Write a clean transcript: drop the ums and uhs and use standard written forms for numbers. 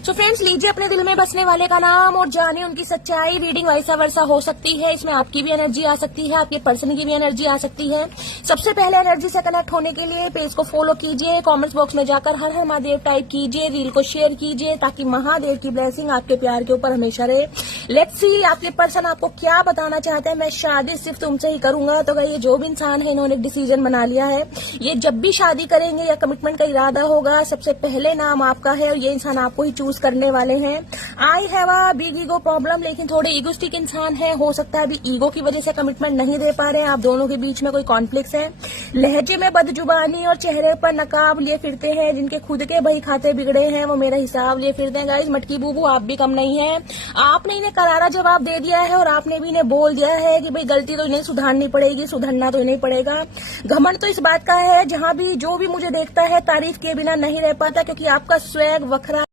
So friends, लीजिए अपने दिल में बसने वाले का नाम और जानिए उनकी सच्चाई। रीडिंग वैसा वर्षा हो सकती है, इसमें आपकी भी एनर्जी आ सकती है, आपके पर्सन की भी एनर्जी आ सकती है। सबसे पहले एनर्जी से कनेक्ट होने के लिए पेज को फॉलो कीजिए, कमेंट्स बॉक्स में जाकर हर हर महादेव टाइप कीजिए, रील को शेयर कीजिए ताकि महादेव की ब्लेसिंग आपके प्यार के ऊपर हमेशा रहे। लेट्स सी आपके पर्सन आपको क्या बताना चाहते हैं। मैं शादी सिर्फ तुमसे ही करूंगा। तो ये जो भी इंसान है, इन्होंने डिसीजन बना लिया है। ये जब भी शादी करेंगे या कमिटमेंट का इरादा होगा, सबसे पहले नाम आपका है और ये इंसान आपको ही चूज करने वाले हैं। I have a big ego problem, लेकिन थोड़े ईगोस्टिक इंसान है। हो सकता है अभी ईगो की वजह से कमिटमेंट नहीं दे पा रहे हैं। आप दोनों के बीच में कोई कॉन्फ्लिक्ट है। लहजे में बदजुबानी और चेहरे पर नकाब लिए फिरते हैं। जिनके खुद के बही खाते बिगड़े हैं वो मेरा हिसाब लिए फिरते हैं। गाइस, मटकी बूबू आप भी कम नहीं है। आपने इन्हें करारा जवाब दे दिया है और आपने भी इन्हें बोल दिया है कि भाई गलती तो इन्हें सुधारनी पड़ेगी, सुधरना तो इन्हें पड़ेगा। घमंड तो इस बात का है, जहां भी जो भी मुझे देखता है तारीफ के बिना नहीं रह पाता, क्योंकि आपका स्वैग वखरा